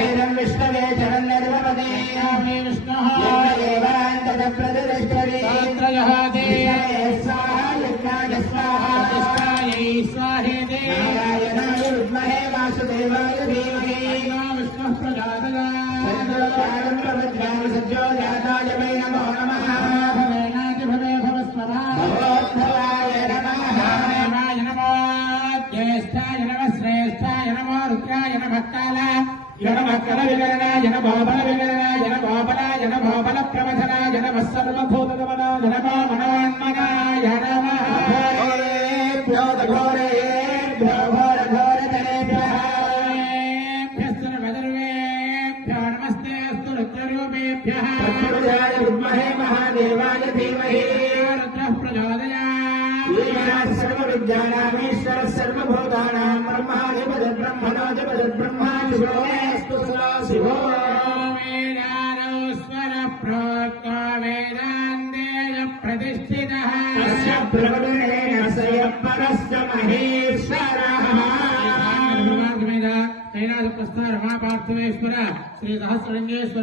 शरीरं विष्णवे चरन्नर्वपदे विष्णुः एवान्तप्रतिष्ठति स्वाहा यज्ञाय स्वाहा स्वाहेति नारायणाय विद्महे वासुदेवाय धीमहि विष्णुः प्रचोदयात् सज्जो जाताय वै नमो नमः भवेनाति भवे भवस्वरा भवोद्भवाय नमः देवाय नमो ज्येष्ठाय नमः श्रेष्ठाय नमो रुद्राय नमः कालाय नमः कलविकरणाय नमो बलविकरणाय नमो बलाय नमो बलप्रवधनाय नमः सर्वभूतगमनाय नमो मनोन्मनाय नमः घोरेभ्यो घोरेभ्यो घोरघोरतरेभ्यः सर्वधर्मेभ्यो नमस्ते अस्तु रुद्ररूपेभ्यः तत्पुरुषाय विद्महे महादेवाय धीमहि रुद्रः प्रचोदयात् सर्वविद्यानामीश्वरः सर्वभूतानां ब्रह्मणोऽधिपतिर्ब्रह्मा शिवोऽस्तु सदाशिवो वेदानोस्वर प्रोक्तो वेदान्तेन प्रतिष्ठितः तस्य प्रवदनेन स यः परस्य महेश्वरः चैनाथ प्रस्तार महापार्थिवेश्वर श्री सहस्रलिंगेश्वर